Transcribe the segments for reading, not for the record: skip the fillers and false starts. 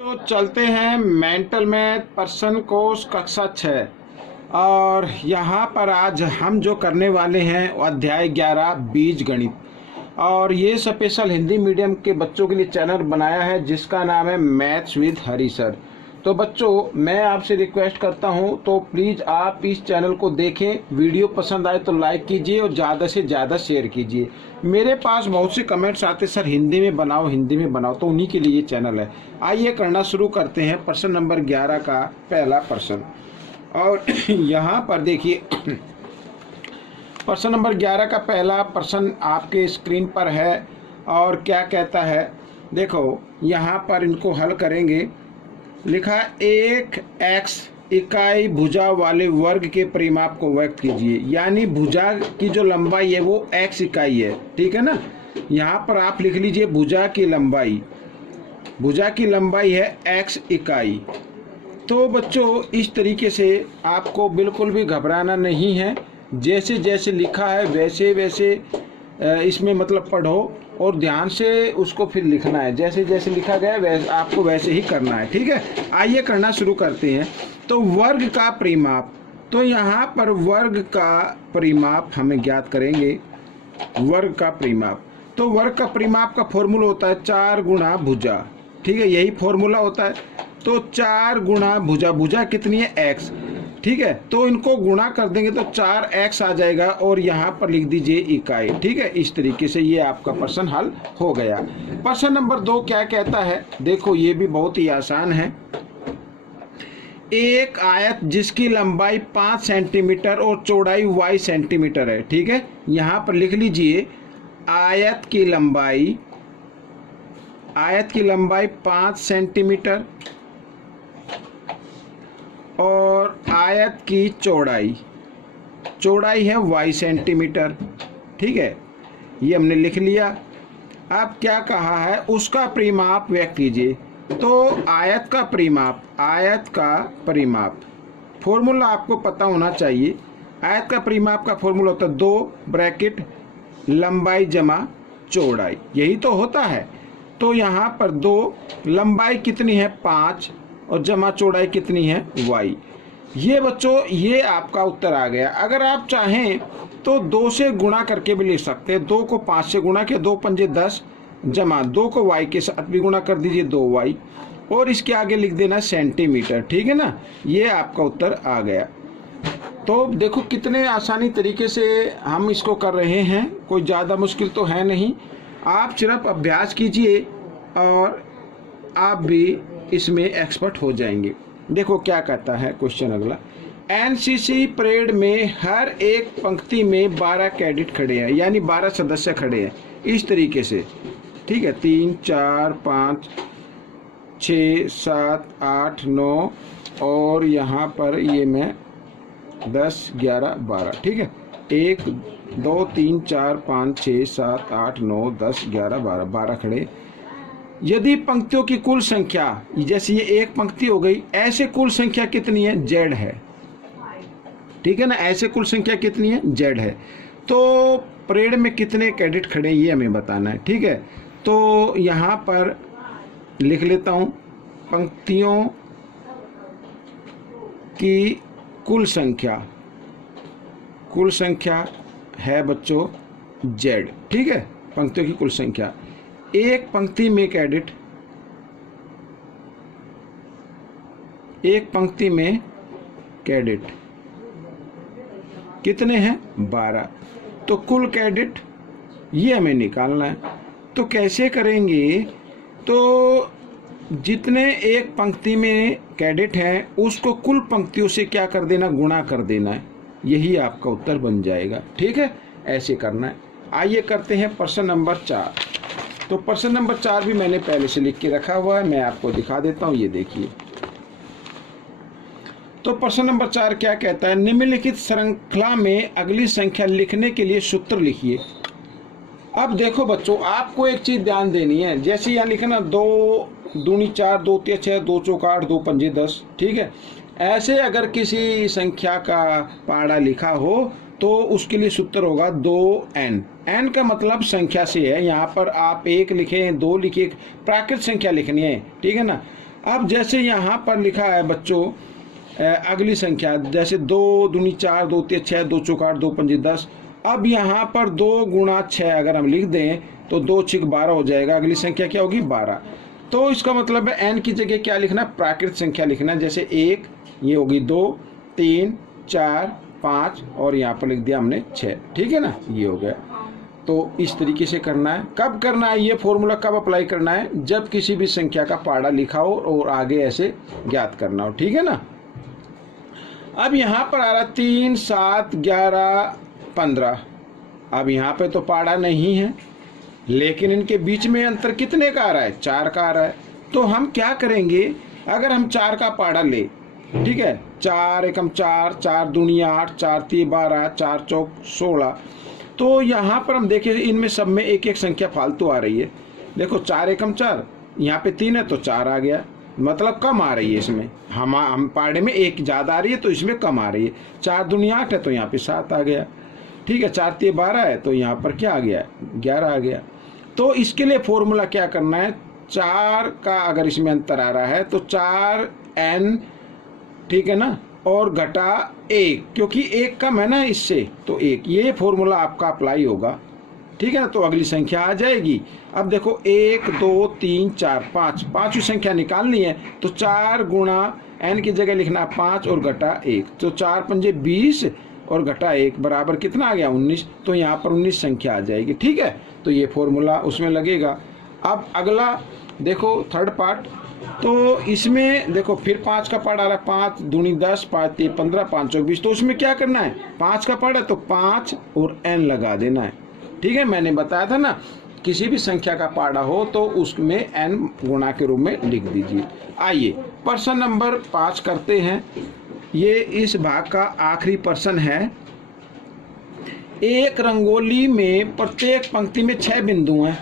तो चलते हैं मेंटल मैथ पर्सन कोर्स कक्षा 6 और यहाँ पर आज हम जो करने वाले हैं वो अध्याय 11 बीज गणित। और ये स्पेशल हिंदी मीडियम के बच्चों के लिए चैनल बनाया है जिसका नाम है मैथ्स विद हरी सर। तो बच्चों, मैं आपसे रिक्वेस्ट करता हूँ तो प्लीज़ आप इस चैनल को देखें। वीडियो पसंद आए तो लाइक कीजिए और ज़्यादा से ज़्यादा शेयर कीजिए। मेरे पास बहुत से कमेंट्स आते सर हिंदी में बनाओ हिंदी में बनाओ, तो उन्हीं के लिए ये चैनल है। आइए करना शुरू करते हैं प्रश्न नंबर 11 का पहला प्रश्न। और यहाँ पर देखिए प्रश्न नंबर 11 का पहला प्रश्न आपके स्क्रीन पर है और क्या कहता है, देखो यहाँ पर इनको हल करेंगे। लिखा एक x इकाई भुजा वाले वर्ग के परिमाप को व्यक्त कीजिए। यानी भुजा की जो लंबाई है वो x इकाई है, ठीक है ना। यहाँ पर आप लिख लीजिए भुजा की लंबाई है x इकाई। तो बच्चों, इस तरीके से आपको बिल्कुल भी घबराना नहीं है। जैसे जैसे लिखा है वैसे वैसे इसमें मतलब पढ़ो और ध्यान से उसको फिर लिखना है। जैसे जैसे लिखा गया है वैसे आपको वैसे ही करना है, ठीक है। आइए करना शुरू करते हैं। तो वर्ग का परिमाप, तो यहाँ पर वर्ग का परिमाप हमें ज्ञात करेंगे। वर्ग का परिमाप, तो वर्ग का परिमाप का फॉर्मूला होता है 4 गुणा भुजा, ठीक है, यही फॉर्मूला होता है। तो 4 गुणा भुजा, भुजा कितनी है x, ठीक है। तो इनको गुणा कर देंगे तो 4x आ जाएगा और यहाँ पर लिख दीजिए इकाई, ठीक है। इस तरीके से ये आपका प्रश्न हल हो गया। प्रश्न नंबर 2 क्या कहता है, देखो ये भी बहुत ही आसान है। एक आयत जिसकी लंबाई 5 सेंटीमीटर और चौड़ाई y सेंटीमीटर है, ठीक है। यहाँ पर लिख लीजिए आयत की लंबाई 5 सेंटीमीटर और आयत की चौड़ाई है y सेंटीमीटर, ठीक है। ये हमने लिख लिया। अब क्या कहा है, उसका परिमाप व्यक्त कीजिए। तो आयत का परिमाप फॉर्मूला आपको पता होना चाहिए। आयत का परिमाप का फॉर्मूला होता है 2 ब्रैकेट लंबाई जमा चौड़ाई, यही तो होता है। तो यहाँ पर 2 लंबाई कितनी है 5 और जमा चौड़ाई कितनी है y। ये बच्चों ये आपका उत्तर आ गया। अगर आप चाहें तो 2 से गुणा करके भी लिख सकते हैं। 2 को 5 से गुणा किया, 2 पंजे 10 जमा 2 को y के साथ भी गुणा कर दीजिए 2y और इसके आगे लिख देना सेंटीमीटर, ठीक है ना। ये आपका उत्तर आ गया। तो देखो कितने आसानी तरीके से हम इसको कर रहे हैं, कोई ज़्यादा मुश्किल तो है नहीं। आप सिर्फ अभ्यास कीजिए और आप भी इसमें एक्सपर्ट हो जाएंगे। देखो क्या कहता है क्वेश्चन अगला। एनसीसी परेड में हर एक पंक्ति में 12 कैडेट खड़े हैं, यानी 12 सदस्य खड़े हैं इस तरीके से, ठीक है। 3 4 5 6 7 8 9 और यहाँ पर ये मैं 10 11 12, ठीक है। 1 2 3 4 5 6 7 8 9 10 11 12, 12 खड़े। यदि पंक्तियों की कुल संख्या, जैसे ये एक पंक्ति हो गई, ऐसे कुल संख्या कितनी है z है, ठीक है ना। ऐसे कुल संख्या कितनी है z है। तो परेड में कितने कैडेट खड़े ये हमें बताना है, ठीक है। तो यहाँ पर लिख लेता हूँ पंक्तियों की कुल संख्या है बच्चों z, ठीक है। पंक्तियों की कुल संख्या, एक पंक्ति में कैडेट कितने हैं 12। तो कुल कैडेट ये हमें निकालना है। तो कैसे करेंगे, तो जितने एक पंक्ति में कैडेट हैं उसको कुल पंक्तियों से क्या कर देना, गुणा कर देना है। यही आपका उत्तर बन जाएगा, ठीक है। ऐसे करना है। आइए करते हैं प्रश्न नंबर 4। तो प्रश्न नंबर 4 भी मैंने पहले से लिख के रखा हुआ है, मैं आपको दिखा देता हूँ, ये देखिए। तो प्रश्न नंबर 4 क्या कहता है, निम्नलिखित श्रृंखला में अगली संख्या लिखने के लिए सूत्र लिखिए। अब देखो बच्चों, आपको एक चीज ध्यान देनी है। जैसे यहाँ लिखना 2 दूनी 4 2 तिया 6 2 चौका 8 2 पंजे 10, ठीक है। ऐसे अगर किसी संख्या का पहाड़ा लिखा हो तो उसके लिए सूत्र होगा 2n। n का मतलब संख्या से है। यहाँ पर आप 1 लिखें 2 लिखें, प्राकृत संख्या लिखनी है, ठीक है ना। अब जैसे यहाँ पर लिखा है बच्चों अगली संख्या, जैसे 2 दूनी 4, 2 3 6, 2 चौक 8, 2 पंजे 10। अब यहाँ पर 2 गुणा 6 अगर हम लिख दें तो 2 6 12 हो जाएगा। अगली संख्या क्या होगी? 12। तो इसका मतलब है n की जगह क्या लिखना? प्राकृत संख्या लिखना। जैसे 1, ये होगी 2 3 4 5 और यहाँ पर लिख दिया हमने 6। ठीक है ना, ये हो गया। तो इस तरीके से करना है। कब करना है ये फॉर्मूला, कब अप्लाई करना है? जब किसी भी संख्या का पाड़ा लिखा हो और आगे ऐसे ज्ञात करना हो। ठीक है ना। अब यहाँ पर आ रहा 3 7 11 15। अब यहाँ पे तो पाड़ा नहीं है, लेकिन इनके बीच में अंतर कितने का आ रहा है? 4 का आ रहा है। तो हम क्या करेंगे, अगर हम 4 का पाड़ा ले, ठीक है, 4 एकम 4, 4 दूनी 8, 4 तीन 12, 4 चौक 16। तो यहाँ पर हम देखें इनमें सब में एक एक संख्या फालतू आ रही है। देखो 4 एकम 4, यहाँ पे 3 है तो 4 आ गया, मतलब कम आ रही है इसमें। हम पाड़े में एक ज़्यादा आ रही है तो इसमें कम आ रही है। 4 दूनी 8 है तो यहाँ पे 7 आ गया। ठीक है, 4 तीन 12 है तो यहाँ पर क्या आ गया? 11 आ गया। तो इसके लिए फॉर्मूला क्या करना है? 4 का अगर इसमें अंतर आ रहा है तो 4n, ठीक है ना, और घटा 1, क्योंकि 1 कम है ना इससे, तो 1। ये फॉर्मूला आपका अप्लाई होगा। ठीक है ना। तो अगली संख्या आ जाएगी। अब देखो 1 2 3 4 5, पांचवी संख्या निकालनी है तो 4 गुणा n की जगह लिखना 5 और घटा 1। तो 4 पंजे 20 और घटा 1 बराबर कितना आ गया? 19। तो यहाँ पर 19 संख्या आ जाएगी। ठीक है, तो ये फॉर्मूला उसमें लगेगा। अब अगला देखो थर्ड पार्ट, तो इसमें देखो फिर 5 का पार्ट आ रहा है। 5 दूनी 10, 5 तीन 15, 5 चौक 20। तो उसमें क्या करना है? 5 का पार्ट है तो 5 और n लगा देना है। ठीक है, मैंने बताया था ना, किसी भी संख्या का पाड़ा हो तो उसमें n गुणा के रूप में लिख दीजिए। आइए प्रश्न नंबर 5 करते हैं। ये इस भाग का आखिरी प्रश्न है। एक रंगोली में प्रत्येक पंक्ति में 6 बिंदु हैं।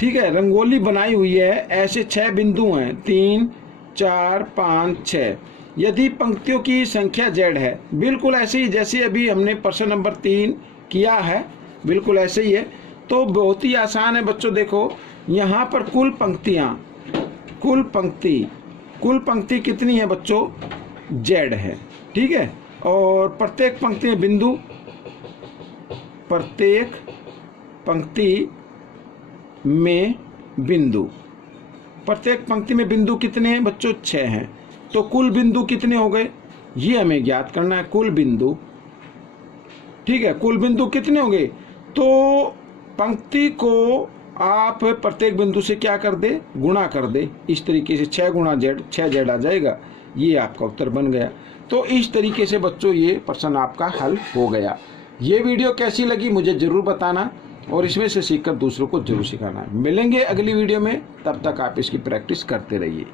ठीक है, रंगोली बनाई हुई है, ऐसे 6 बिंदु हैं, 3 4 5 6। यदि पंक्तियों की संख्या z है, बिल्कुल ऐसे ही जैसे अभी हमने प्रश्न नंबर 3 किया है, बिल्कुल ऐसे ही है। तो बहुत ही आसान है बच्चों। देखो यहाँ पर कुल पंक्ति कितनी है बच्चों? z है। ठीक है, और प्रत्येक पंक्ति में बिंदु, प्रत्येक पंक्ति में बिंदु कितने हैं बच्चों? 6 हैं। तो कुल बिंदु कितने हो गए ये हमें ज्ञात करना है। कुल बिंदु, ठीक है, कुल बिंदु कितने हो गए? तो पंक्ति को आप प्रत्येक बिंदु से क्या कर दे? गुणा कर दे। इस तरीके से 6 गुणा z, 6z आ जाएगा। ये आपका उत्तर बन गया। तो इस तरीके से बच्चों ये प्रश्न आपका हल हो गया। ये वीडियो कैसी लगी मुझे जरूर बताना और इसमें से सीखकर दूसरों को जरूर सिखाना। मिलेंगे अगली वीडियो में, तब तक आप इसकी प्रैक्टिस करते रहिए।